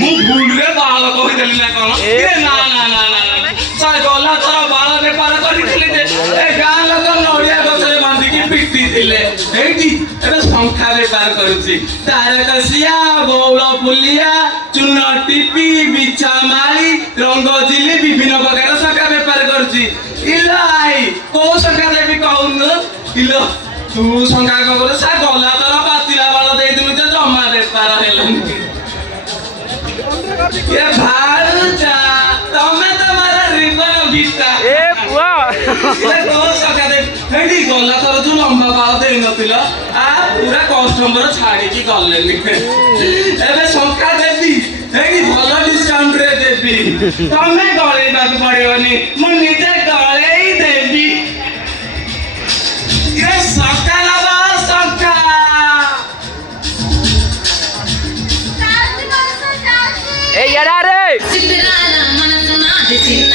ଭୁଲରେ ବାଳ କହିଦେଲି ନା କଣ? ନା ନା ନା ନା ଗଲା ଥର ବାଳ ବେପାର କରିଥିଲି ଯେ ଏ ଗାଁ ଲୋକ ନଡିଆ ଗଛରେ ବାନ୍ଧିକି ପିଟିଥିଲେ। ଏଇଠି ଏବେ ଶଙ୍ଖା ବେପାର କରୁଛି। ତାରକସିଆ, ବଉଳ ପୁଲିଆ, ଚୂନ ଟିପି, ବିଛା ମାଳି, ରଙ୍ଗ ଝିଲି ବିଭିନ୍ନ ପ୍ରକାର ଶଙ୍ଖା ବେପାର କରୁଛି। ଇଲୋ ଆଇ କୋଉ ଶଙ୍ଖା ଦେବି କହୁନୁ? ଇଲୋ ତୁ ଶଙ୍ଖା କଣ କରୁ? ସା ଗଲା ଥର ପାତିଲା ବାଳ ଦେଇଥିଲୁ ଯେ ଜମା ବେପାର ହେଲାନି। ये भारुचा तमे तुम्हारा रिबन बिस्ता ए पुआ ये तो सकादे हेडी गला थर जो लंबा बाल देई नथिला आ पूरा कस्टमर छाड़ी की गलेनी एबे संका देबी हेडी भलो डिस्काउंट रे देबी तमे गले बाक पड़ियोनी मु निजे गले ही देबी ये संका लबा संका ए यार रे చిత్రాల మనసు నాది చిన్న